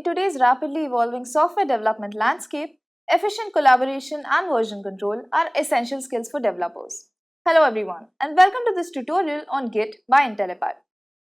in today's rapidly evolving software development landscape, efficient collaboration and version control are essential skills for developers. Hello everyone and welcome to this tutorial on Git by Intellipaat.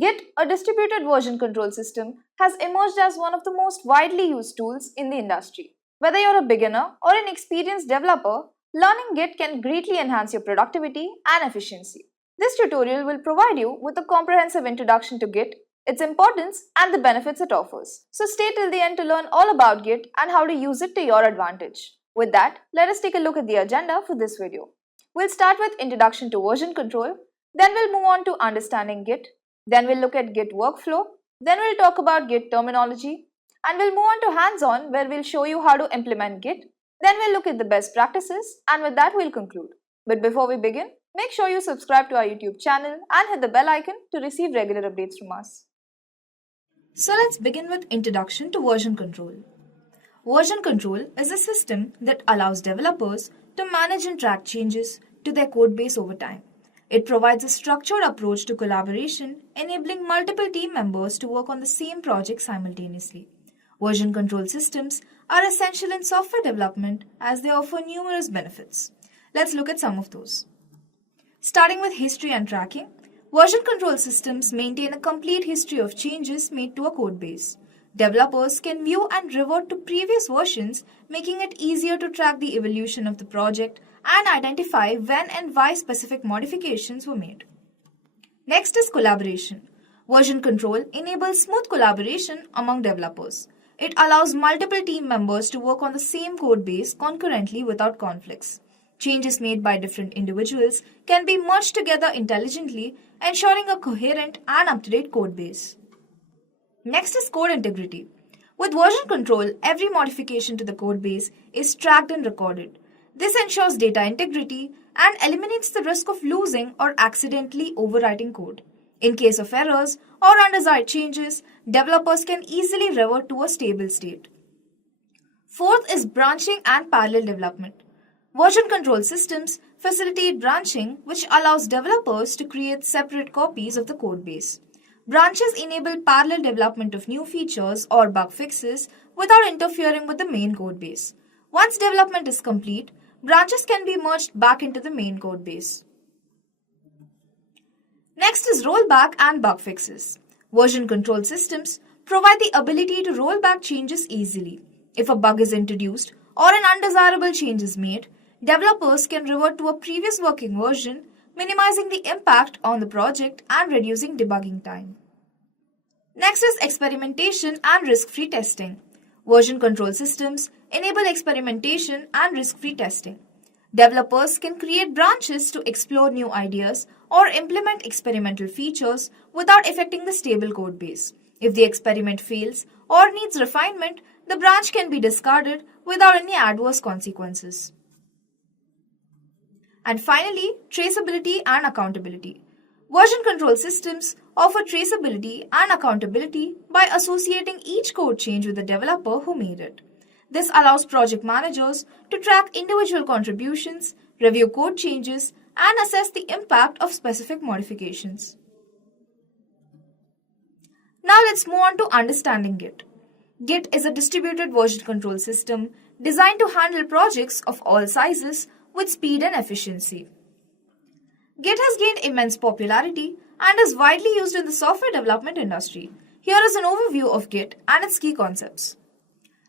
Git, a distributed version control system, has emerged as one of the most widely used tools in the industry. Whether you're a beginner or an experienced developer, learning Git can greatly enhance your productivity and efficiency. This tutorial will provide you with a comprehensive introduction to Git, its importance, and the benefits it offers. So stay till the end to learn all about Git and how to use it to your advantage. With that, let us take a look at the agenda for this video. We'll start with Introduction to Version Control, then we'll move on to Understanding Git, then we'll look at Git workflow, then we'll talk about Git terminology, and we'll move on to hands-on where we'll show you how to implement Git, then we'll look at the best practices, and with that we'll conclude. But before we begin, make sure you subscribe to our YouTube channel and hit the bell icon to receive regular updates from us. So let's begin with Introduction to Version Control. Version control is a system that allows developers to manage and track changes to their codebase over time. It provides a structured approach to collaboration, enabling multiple team members to work on the same project simultaneously. Version control systems are essential in software development as they offer numerous benefits. Let's look at some of those. Starting with history and tracking, version control systems maintain a complete history of changes made to a codebase. Developers can view and revert to previous versions, making it easier to track the evolution of the project and identify when and why specific modifications were made. Next is collaboration. Version control enables smooth collaboration among developers. It allows multiple team members to work on the same codebase concurrently without conflicts. Changes made by different individuals can be merged together intelligently, ensuring a coherent and up-to-date codebase. Next is code integrity. With version control, every modification to the codebase is tracked and recorded. This ensures data integrity and eliminates the risk of losing or accidentally overwriting code. In case of errors or undesired changes, developers can easily revert to a stable state. Fourth is branching and parallel development. Version control systems facilitate branching, which allows developers to create separate copies of the codebase. Branches enable parallel development of new features or bug fixes without interfering with the main codebase. Once development is complete, branches can be merged back into the main codebase. Next is rollback and bug fixes. Version control systems provide the ability to roll back changes easily. If a bug is introduced or an undesirable change is made, developers can revert to a previous working version, minimizing the impact on the project and reducing debugging time. Next is experimentation and risk-free testing. Version control systems enable experimentation and risk-free testing. Developers can create branches to explore new ideas or implement experimental features without affecting the stable codebase. If the experiment fails or needs refinement, the branch can be discarded without any adverse consequences. And finally, traceability and accountability. Version control systems offer traceability and accountability by associating each code change with the developer who made it. This allows project managers to track individual contributions, review code changes, and assess the impact of specific modifications. Now let's move on to understanding Git. Git is a distributed version control system designed to handle projects of all sizes with speed and efficiency. Git has gained immense popularity and is widely used in the software development industry. Here is an overview of Git and its key concepts.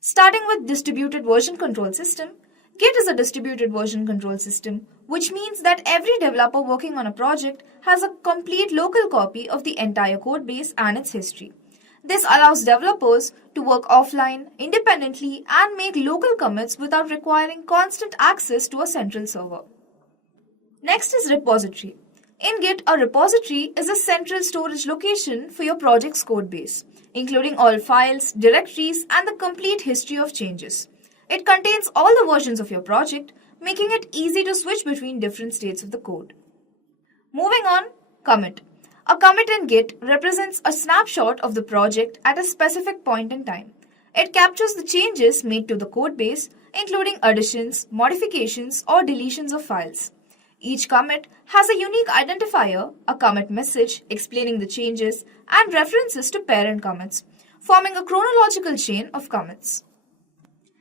Starting with distributed version control system, Git is a distributed version control system, which means that every developer working on a project has a complete local copy of the entire codebase and its history. This allows developers to work offline, independently, and make local commits without requiring constant access to a central server. Next is repository. In Git, a repository is a central storage location for your project's codebase, including all files, directories, and the complete history of changes. It contains all the versions of your project, making it easy to switch between different states of the code. Moving on, commit. A commit in Git represents a snapshot of the project at a specific point in time. It captures the changes made to the codebase, including additions, modifications, or deletions of files. Each commit has a unique identifier, a commit message explaining the changes, and references to parent commits. forming a chronological chain of commits.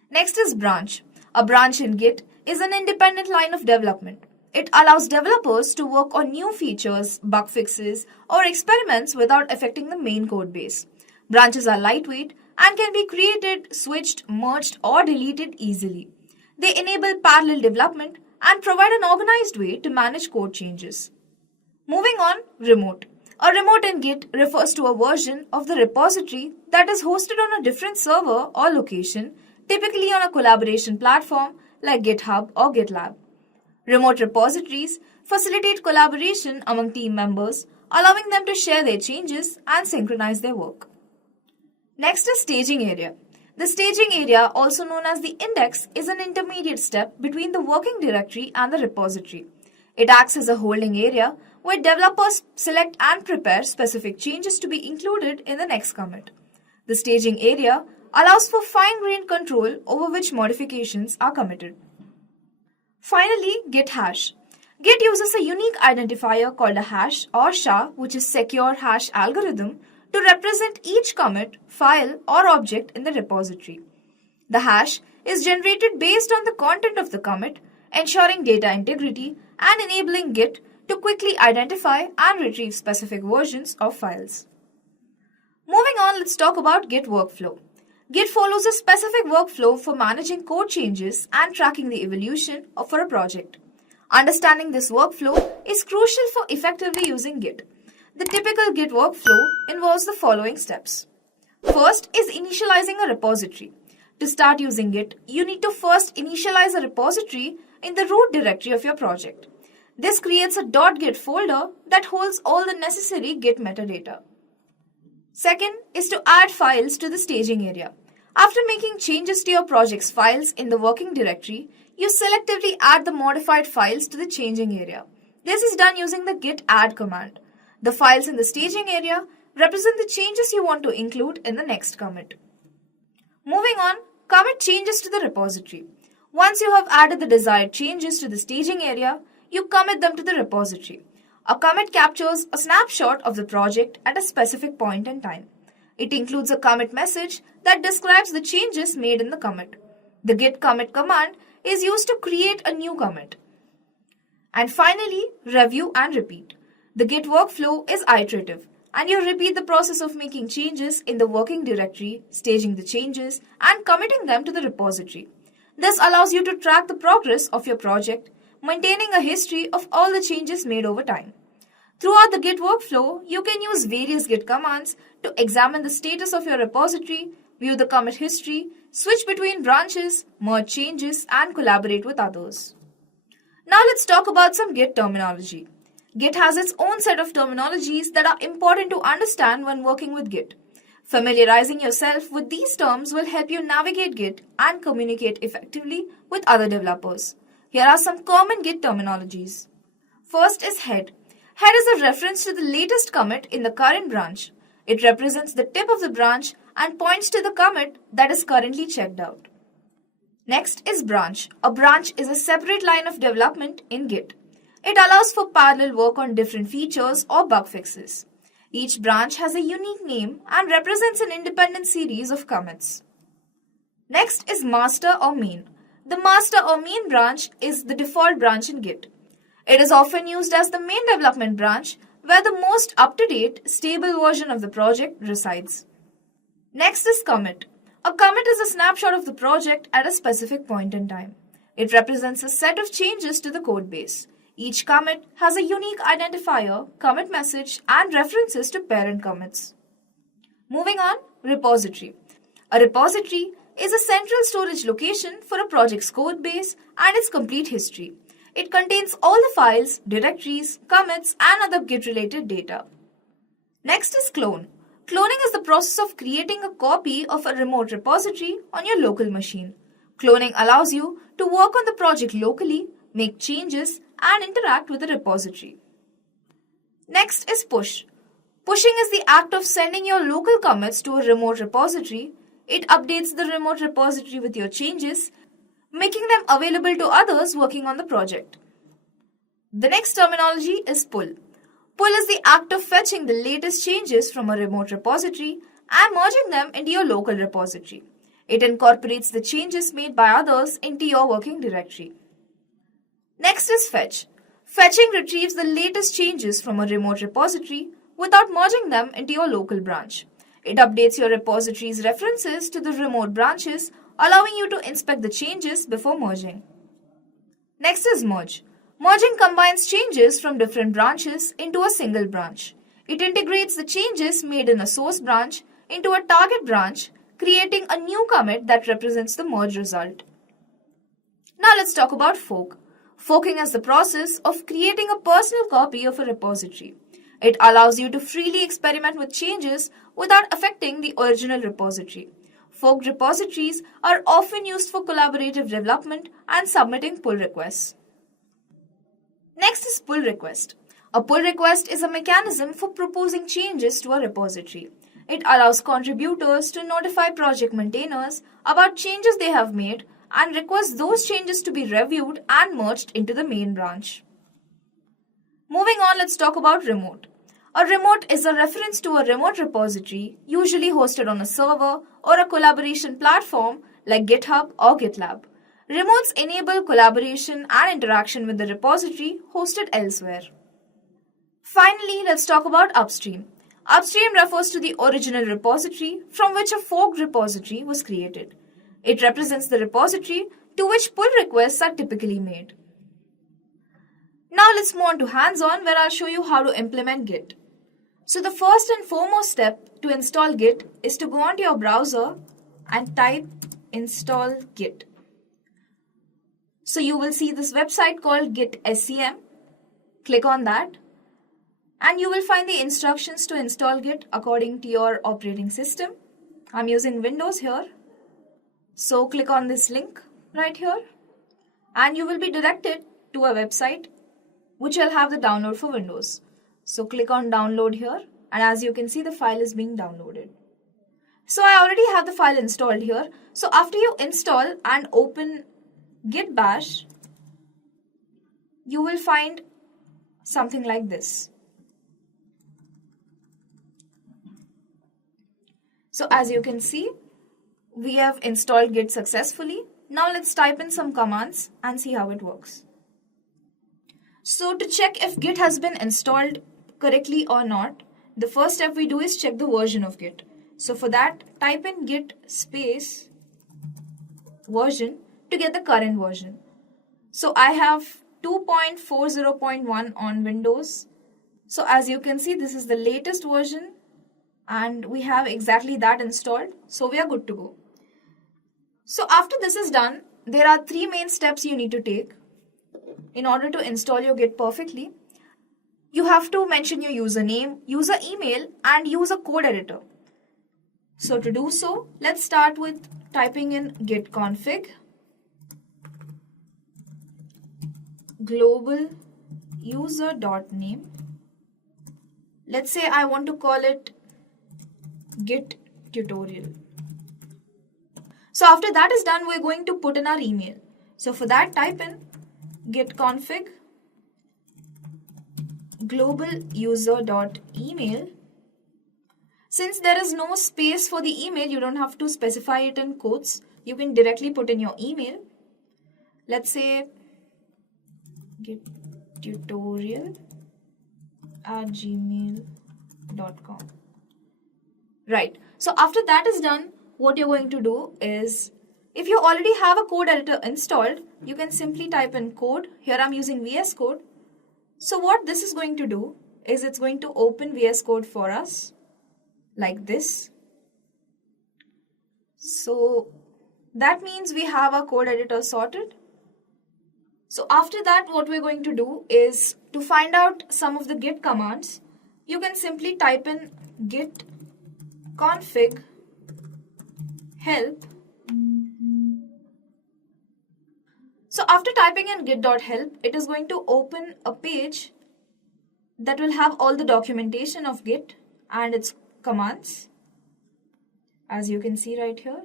Next is branch. A branch in Git is an independent line of development. It allows developers to work on new features, bug fixes, or experiments without affecting the main code base. Branches are lightweight and can be created, switched, merged, or deleted easily. They enable parallel development and provide an organized way to manage code changes. Moving on, remote. A remote in Git refers to a version of the repository that is hosted on a different server or location, typically on a collaboration platform like GitHub or GitLab. Remote repositories facilitate collaboration among team members, allowing them to share their changes and synchronize their work. Next is staging area. The staging area, also known as the index, is an intermediate step between the working directory and the repository. It acts as a holding area where developers select and prepare specific changes to be included in the next commit. The staging area allows for fine-grained control over which modifications are committed. Finally, Git hash. Git uses a unique identifier called a hash or SHA, which is secure hash algorithm, to represent each commit, file, or object in the repository. The hash is generated based on the content of the commit, ensuring data integrity and enabling Git to quickly identify and retrieve specific versions of files. Moving on, let's talk about Git workflow. Git follows a specific workflow for managing code changes and tracking the evolution of a project. Understanding this workflow is crucial for effectively using Git. The typical Git workflow involves the following steps. First is initializing a repository. To start using Git, you need to first initialize a repository in the root directory of your project. This creates a .git folder that holds all the necessary Git metadata. Second is to add files to the staging area. After making changes to your project's files in the working directory, you selectively add the modified files to the changing area. This is done using the git add command. The files in the staging area represent the changes you want to include in the next commit. Moving on, commit changes to the repository. Once you have added the desired changes to the staging area, you commit them to the repository. A commit captures a snapshot of the project at a specific point in time. It includes a commit message that describes the changes made in the commit. The git commit command is used to create a new commit. And finally, review and repeat. The Git workflow is iterative, and you repeat the process of making changes in the working directory, staging the changes, and committing them to the repository. This allows you to track the progress of your project, maintaining a history of all the changes made over time. Throughout the Git workflow, you can use various Git commands to examine the status of your repository, view the commit history, switch between branches, merge changes, and collaborate with others. Now let's talk about some Git terminology. Git has its own set of terminologies that are important to understand when working with Git. Familiarizing yourself with these terms will help you navigate Git and communicate effectively with other developers. Here are some common Git terminologies. First is head. Head is a reference to the latest commit in the current branch. It represents the tip of the branch and points to the commit that is currently checked out. Next is branch. A branch is a separate line of development in Git. It allows for parallel work on different features or bug fixes. Each branch has a unique name and represents an independent series of commits. Next is master or main. The master or main branch is the default branch in Git. It is often used as the main development branch where the most up-to-date, stable version of the project resides. Next is commit. A commit is a snapshot of the project at a specific point in time. It represents a set of changes to the codebase. Each commit has a unique identifier, commit message, and references to parent commits. Moving on, repository. A repository is a central storage location for a project's codebase and its complete history. It contains all the files, directories, commits, and other Git-related data. Next is clone. Cloning is the process of creating a copy of a remote repository on your local machine. Cloning allows you to work on the project locally, make changes, and interact with the repository. Next is push. Pushing is the act of sending your local commits to a remote repository. It updates the remote repository with your changes, making them available to others working on the project. The next terminology is pull. Pull is the act of fetching the latest changes from a remote repository and merging them into your local repository. It incorporates the changes made by others into your working directory. Next is fetch. Fetching retrieves the latest changes from a remote repository without merging them into your local branch. It updates your repository's references to the remote branches, allowing you to inspect the changes before merging. Next is merge. Merging combines changes from different branches into a single branch. It integrates the changes made in a source branch into a target branch, creating a new commit that represents the merge result. Now let's talk about fork. Forking is the process of creating a personal copy of a repository. It allows you to freely experiment with changes without affecting the original repository. Forked repositories are often used for collaborative development and submitting pull requests. Next is pull request. A pull request is a mechanism for proposing changes to a repository. It allows contributors to notify project maintainers about changes they have made and request those changes to be reviewed and merged into the main branch. Moving on, let's talk about remote. A remote is a reference to a remote repository, usually hosted on a server or a collaboration platform like GitHub or GitLab. Remotes enable collaboration and interaction with the repository hosted elsewhere. Finally, let's talk about upstream. Upstream refers to the original repository from which a forked repository was created. It represents the repository to which pull requests are typically made. Now let's move on to hands-on, where I'll show you how to implement Git. So the first and foremost step to install Git is to go onto your browser and type install Git. So you will see this website called Git SCM. Click on that and you will find the instructions to install Git according to your operating system. I'm using Windows here. So click on this link right here and you will be directed to a website which will have the download for Windows. So click on download here and as you can see, the file is being downloaded. So I already have the file installed here. So after you install and open Git bash, you will find something like this. So as you can see, we have installed Git successfully. Now let's type in some commands and see how it works. So to check if Git has been installed correctly or not, the first step we do is check the version of Git. So for that, type in git space version to get the current version. So I have 2.40.1 on Windows. So as you can see, this is the latest version and we have exactly that installed. So we are good to go. So after this is done, there are three main steps you need to take in order to install your Git perfectly. You have to mention your username, user email and use a code editor. So to do so, let's start with typing in git config global user.name. Let's say I want to call it Git tutorial. So after that is done, we're going to put in our email. So for that, type in git config global user.email. Since there is no space for the email, you don't have to specify it in quotes. You can directly put in your email. Let's say git tutorial@gmail.com. Right. So after that is done, what you're going to do is, if you already have a code editor installed, you can simply type in code. Here I'm using VS Code. So what this is going to do is it's going to open VS Code for us like this. So that means we have our code editor sorted. So after that, what we're going to do is to find out some of the Git commands. You can simply type in git config help. So after typing in git.help, it is going to open a page that will have all the documentation of Git and its commands. As you can see right here,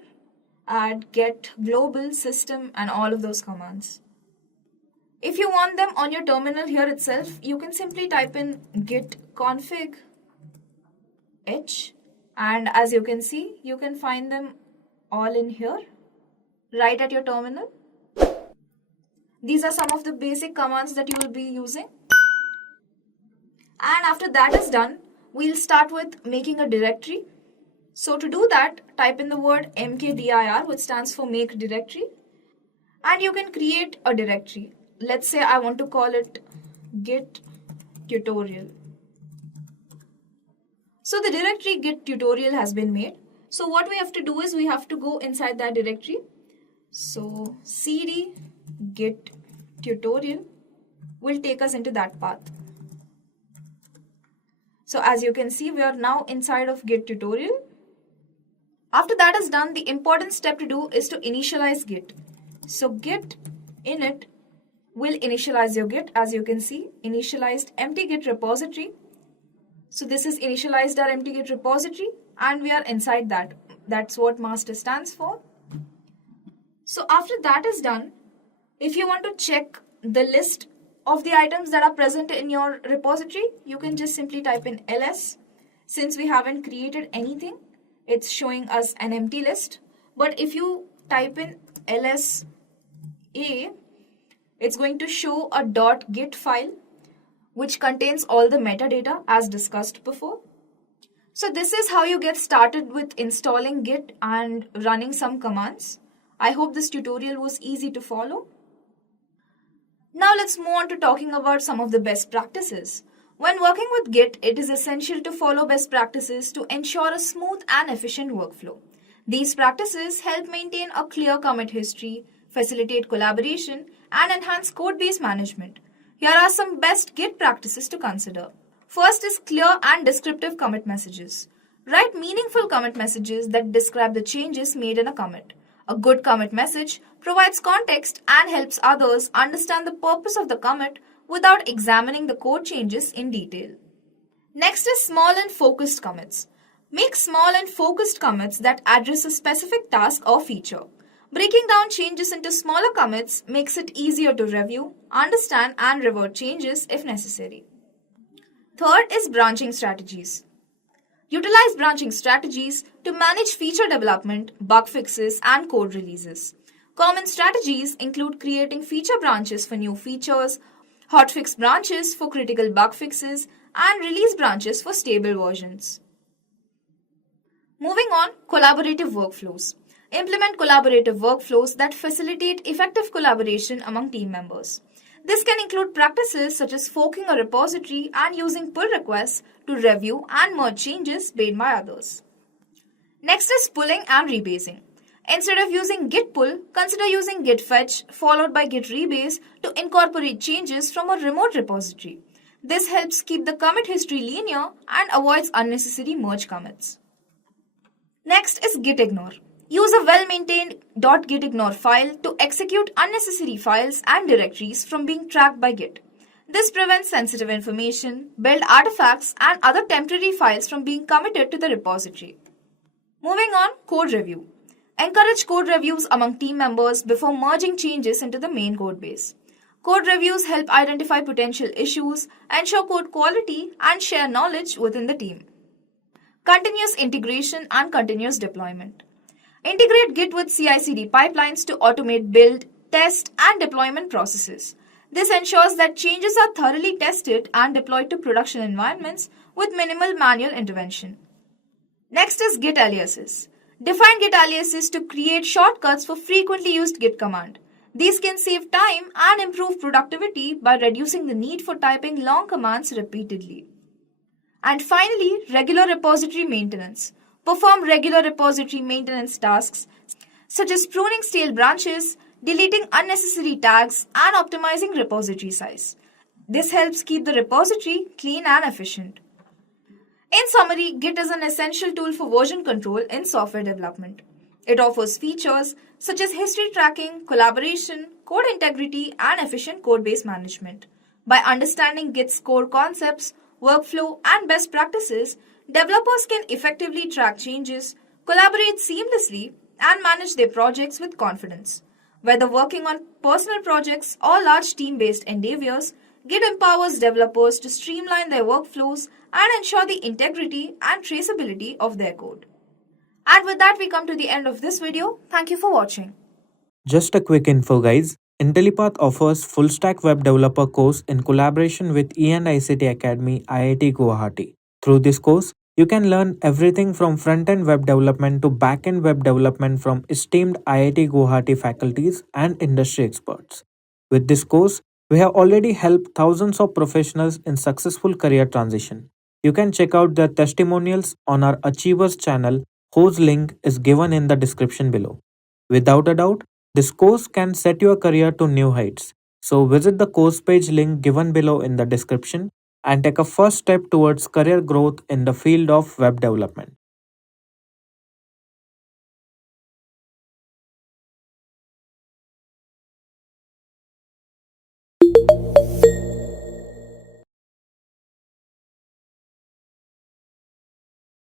add, get, global, system and all of those commands. If you want them on your terminal here itself, you can simply type in git config h And as you can see, you can find them all in here, right at your terminal. These are some of the basic commands that you will be using. And after that is done, we'll start with making a directory. So to do that, type in the word mkdir, which stands for make directory. And you can create a directory. Let's say I want to call it Git tutorial. So the directory Git tutorial has been made. So what we have to do is we have to go inside that directory. So cd git tutorial will take us into that path. So as you can see, we are now inside of Git tutorial. After that is done, the important step to do is to initialize Git. So git init will initialize your Git. As you can see, initialized empty Git repository. So this is initialized our empty Git repository and we are inside that. That's what master stands for. So after that is done, if you want to check the list of the items that are present in your repository, you can just simply type in ls. Since we haven't created anything, it's showing us an empty list. But if you type in ls a, it's going to show a .git file which contains all the metadata as discussed before. So this is how you get started with installing Git and running some commands. I hope this tutorial was easy to follow. Now let's move on to talking about some of the best practices. When working with Git, it is essential to follow best practices to ensure a smooth and efficient workflow. These practices help maintain a clear commit history, facilitate collaboration, and enhance codebase management. Here are some best Git practices to consider. First is clear and descriptive commit messages. Write meaningful commit messages that describe the changes made in a commit. A good commit message provides context and helps others understand the purpose of the commit without examining the code changes in detail. Next is small and focused commits. Make small and focused commits that address a specific task or feature. Breaking down changes into smaller commits makes it easier to review, understand, and revert changes if necessary. Third is branching strategies. Utilize branching strategies to manage feature development, bug fixes, and code releases. Common strategies include creating feature branches for new features, hotfix branches for critical bug fixes, and release branches for stable versions. Moving on, collaborative workflows. Implement collaborative workflows that facilitate effective collaboration among team members. This can include practices such as forking a repository and using pull requests to review and merge changes made by others. Next is pulling and rebasing. Instead of using git pull, consider using git fetch followed by git rebase to incorporate changes from a remote repository. This helps keep the commit history linear and avoids unnecessary merge commits. Next is git ignore. Use a well-maintained .gitignore file to execute unnecessary files and directories from being tracked by Git. This prevents sensitive information, build artifacts, and other temporary files from being committed to the repository. Moving on, code review. Encourage code reviews among team members before merging changes into the main code base. Code reviews help identify potential issues, ensure code quality, and share knowledge within the team. Continuous integration and continuous deployment. Integrate Git with CI/CD pipelines to automate build, test, and deployment processes. This ensures that changes are thoroughly tested and deployed to production environments with minimal manual intervention. Next is Git aliases. Define Git aliases to create shortcuts for frequently used Git command. These can save time and improve productivity by reducing the need for typing long commands repeatedly. And finally, regular repository maintenance. Perform regular repository maintenance tasks such as pruning stale branches, deleting unnecessary tags, and optimizing repository size. This helps keep the repository clean and efficient. In summary, Git is an essential tool for version control in software development. It offers features such as history tracking, collaboration, code integrity, and efficient codebase management. By understanding Git's core concepts, workflow, and best practices, developers can effectively track changes, collaborate seamlessly, and manage their projects with confidence. Whether working on personal projects or large team-based endeavors, Git empowers developers to streamline their workflows and ensure the integrity and traceability of their code. And with that, we come to the end of this video. Thank you for watching. Just a quick info guys, Intellipaat offers full stack web developer course in collaboration with E&ICT Academy IIT Guwahati. Through this course, you can learn everything from front-end web development to back-end web development from esteemed IIT Guwahati faculties and industry experts. With this course, we have already helped thousands of professionals in successful career transition. You can check out their testimonials on our Achievers channel, whose link is given in the description below. Without a doubt, this course can set your career to new heights. So visit the course page link given below in the description and take a first step towards career growth in the field of web development.